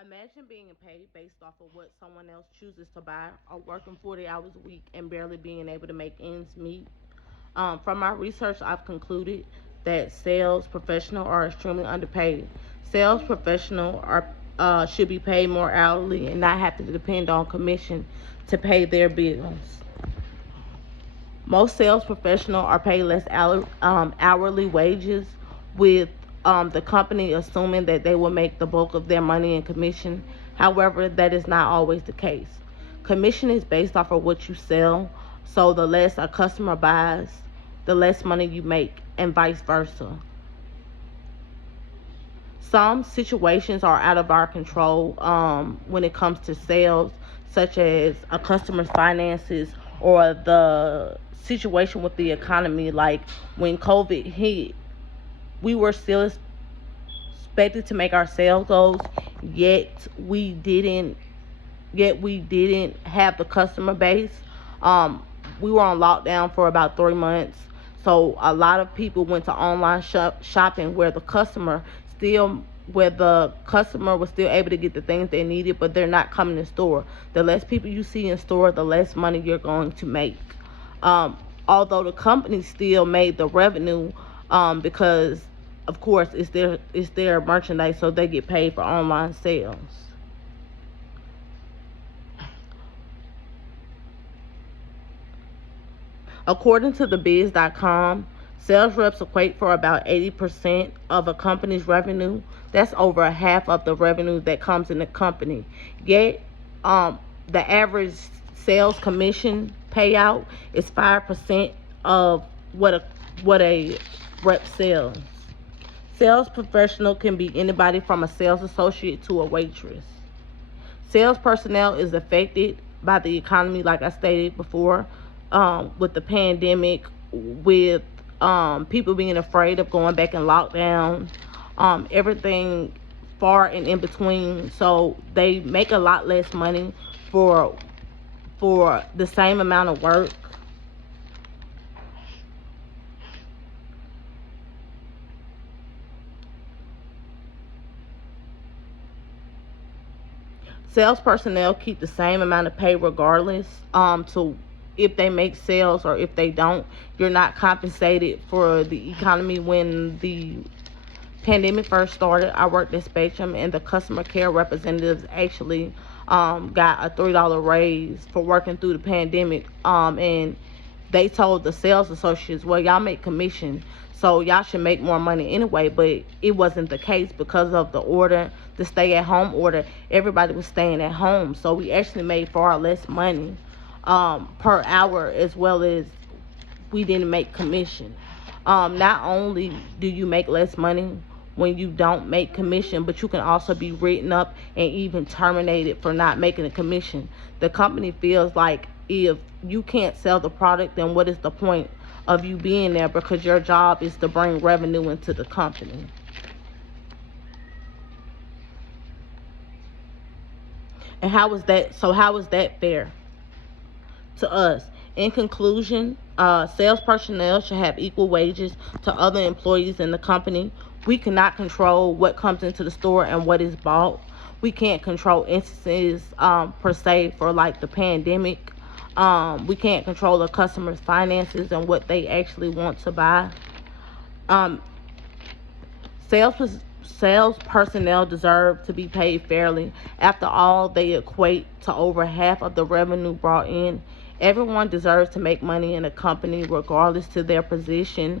Imagine being paid based off of what someone else chooses to buy, or working 40 hours a week and barely being able to make ends meet. From my research, I've concluded that sales professionals are extremely underpaid. Sales professionals are should be paid more hourly and not have to depend on commission to pay their bills. Most sales professionals are paid less hourly wages, with the company assuming that they will make the bulk of their money in commission. However, that is not always the case. Commission is based off of what you sell, so the less a customer buys, the less money you make, and vice versa. Some situations are out of our control when it comes to sales, such as a customer's finances or the situation with the economy. Like when COVID hit, we were still expected to make our sales goals, yet we didn't. Yet we didn't have the customer base. Um, we were on lockdown for about 3 months, so a lot of people went to online shopping still where the customer was still able to get the things they needed, but they're not coming to store. The less people you see in store, the less money you're going to make. Um, Although the company still made the revenue, because of course it's their merchandise, so they get paid for online sales. According to the biz.com, sales reps equate for about 80% of a company's revenue. That's over a half of the revenue that comes in the company. Yet, the average sales commission payout is 5% of what a rep sells. Sales professional can be anybody from a sales associate to a waitress. Sales personnel is affected by the economy, like I stated before, with the pandemic, with people being afraid of going back in lockdown, everything far and in between. So they make a lot less money for the same amount of work. Sales personnel keep the same amount of pay regardless. To if they make sales or if they don't, you're not compensated for the economy. When the pandemic first started, I worked at Spectrum, and the customer care representatives actually got a $3 raise for working through the pandemic. And they told the sales associates, well, y'all make commission, so y'all should make more money anyway. But it wasn't the case because of the stay at home order. Everybody was staying at home, so we actually made far less money per hour, as well as we didn't make commission. Not only do you make less money when you don't make commission, but you can also be written up and even terminated for not making a commission. The company feels like if you can't sell the product, then what is the point of you being there? Because your job is to bring revenue into the company. And how is that? So how is that fair to us? In conclusion, sales personnel should have equal wages to other employees in the company. We cannot control what comes into the store and what is bought. We can't control instances, per se, for like the pandemic. We can't control the customer's finances and what they actually want to buy. Um, sales personnel deserve to be paid fairly. After all, they equate to over half of the revenue brought in. Everyone deserves to make money in a company, regardless to their position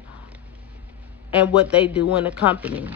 and what they do in a company.